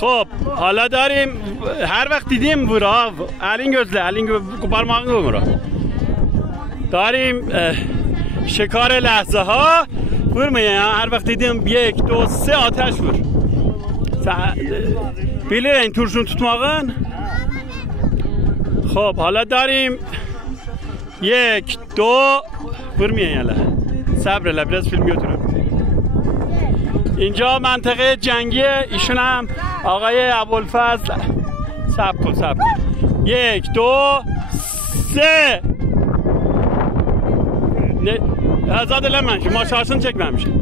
خب حالا داریم هر وقت دیدیم برا الین gözle الین parmağını vurma داریم شکار لحظه ها vurmayın هر وقت دیدیم 1 2 3 ateş vur bilirin turşunu tutmağın خب حالا داریم 1 2 vurmayın yala صبر لا biraz film götürün اینجا منطقه جنگیه ایشون هم آقای ابوالفضل صبر کن 1 2 3 ne azad eləmən ki maşasını çəkməmişəm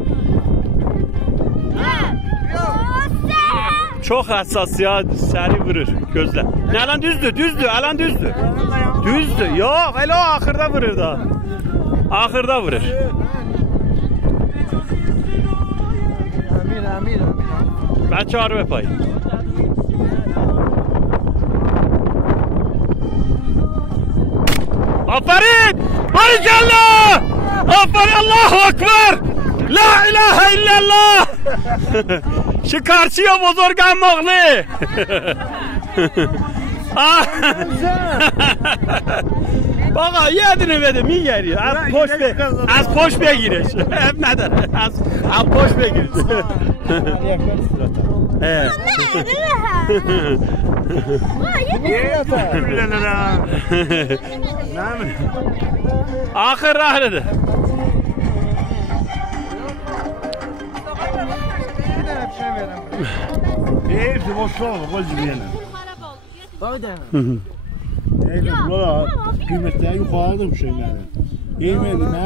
çox həssas ya səri vurur gözlə nə lan düzdür alan düzdür yox elə o axırda vurur da axırda vurur بچه ها رو بپایی آفرین باریکالله آفرین الله اکبر لا اله الا الله شکارچی و بزرگم مغلی بابا یه دونه بده میگری از پشت بگیرش نداره از پشت بگیرش آخر راه ده Hepsi boşluğa koy cibine. Kıymetleri yukarıda bir şeyler. Yemedim.